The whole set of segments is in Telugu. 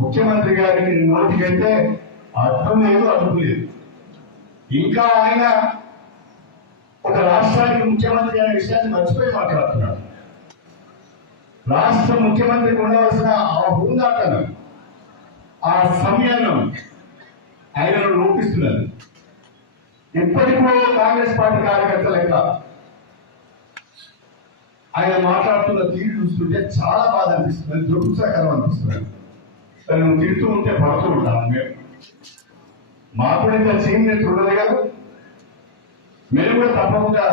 ముఖ్యమంత్రి గారికి నోటికైతే అర్థం లేదు, అదుపు లేదు. ఇంకా ఆయన ఒక రాష్ట్రానికి ముఖ్యమంత్రి అనే విషయాన్ని మర్చిపోయి మాట్లాడుతున్నాడు. రాష్ట్ర ముఖ్యమంత్రికి ఉండవలసిన ఆ హుందాతనం, ఆ సంయమనం ఆయనను లోపిస్తున్నది. ఇప్పటికూ కాంగ్రెస్ పార్టీ కార్యకర్త లెక్క ఆయన మాట్లాడుతున్న తీరు చూస్తుంటే చాలా బాధ అనిపిస్తుంది, దురుత్సాహకరం అనిపిస్తుంది. తను తిడుతూ ఉంటే పడుతూ ఉంటాము మేము. మాకు కూడా ఇంత చీమ్యత ఉండదు కదా. మేము కూడా తప్పకుండా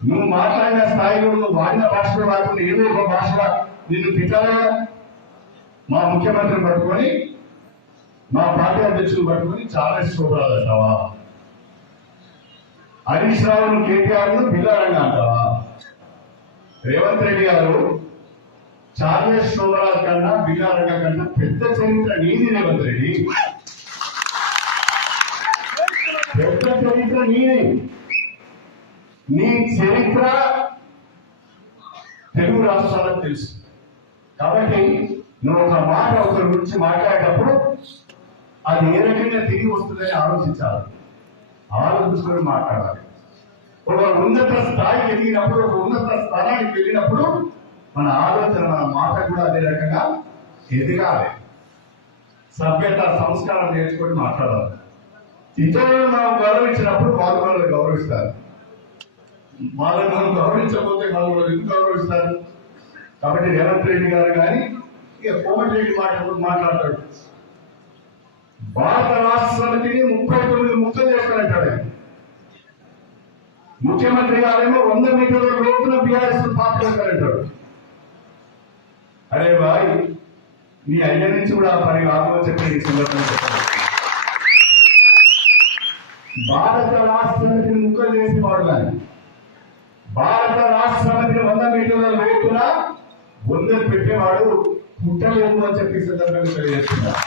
నువ్వు మాట్లాడిన స్థాయిలో నువ్వు వాడిన భాషలో కాకుండా ఏదో ఒక భాషలో నిన్ను తిట్టాలా. మా ముఖ్యమంత్రిని పట్టుకొని, మా పార్టీ అధ్యక్షులు పట్టుకొని చాలా శోభరాదంటావా, హరీష్ రావును కేటీఆర్ను బిల్లారంగా అంటావా? రేవంత్ రెడ్డి గారు చార్లెస్ శోభరాజ్ కన్నా బిల్లారంగ కన్నా పెద్ద చరిత్ర నీది. రేవంత్ రెడ్డి పెద్ద చరిత్ర నీది. నీ చరిత్ర తెలుగు రాష్ట్రాలకు తెలుసు. కాబట్టి నువ్వు ఒక మాట ఒకరి గురించి మాట్లాడేటప్పుడు అది ఏ రకంగా తిరిగి వస్తుందని ఆలోచించాలి, ఆలోచించుకొని మాట్లాడాలి. ఒక ఉన్నత స్థాయికి ఎదిగినప్పుడు, ఒక ఉన్నత స్థానానికి వెళ్ళినప్పుడు మన ఆలోచన, మన మాట కూడా అదే రకంగా ఎదగాలి. సభ్యత, సంస్కారం నేర్చుకొని మాట్లాడాలి. ఇతరులను మనం గౌరవించినప్పుడు వాళ్ళు మనల్ని గౌరవిస్తారు. వాళ్ళని మనం గౌరవించకపోతే వాళ్ళు ఎందుకు గౌరవిస్తారు? కాబట్టి రేవంత్ రెడ్డి గారు కానీ ఇక కోమటిరెడ్డి మాట్లాడతాడు. భారత రాష్ట్ర సమితిని 39 ముక్కలు చేస్తారంటాడు. ముఖ్యమంత్రి గారేమో 100 మీటర్ల లోతున బీఆర్ఎస్ పార్టీ వెళ్తారంటాడు. అరే బాయ్, నీ అయ్య నుంచి కూడా పని కాదని చెప్పి ఈ సందర్భంగా చెప్పాలి. భారత రాష్ట్ర సమితిని ముక్కలు చేసేవాడు కానీ భారత రాష్ట్ర సమితిని 100 మీటర్ల లోతున 100 పెట్టేవాడు పుట్టలేదు అని చెప్పి సందర్భంగా తెలియజేస్తున్నారు.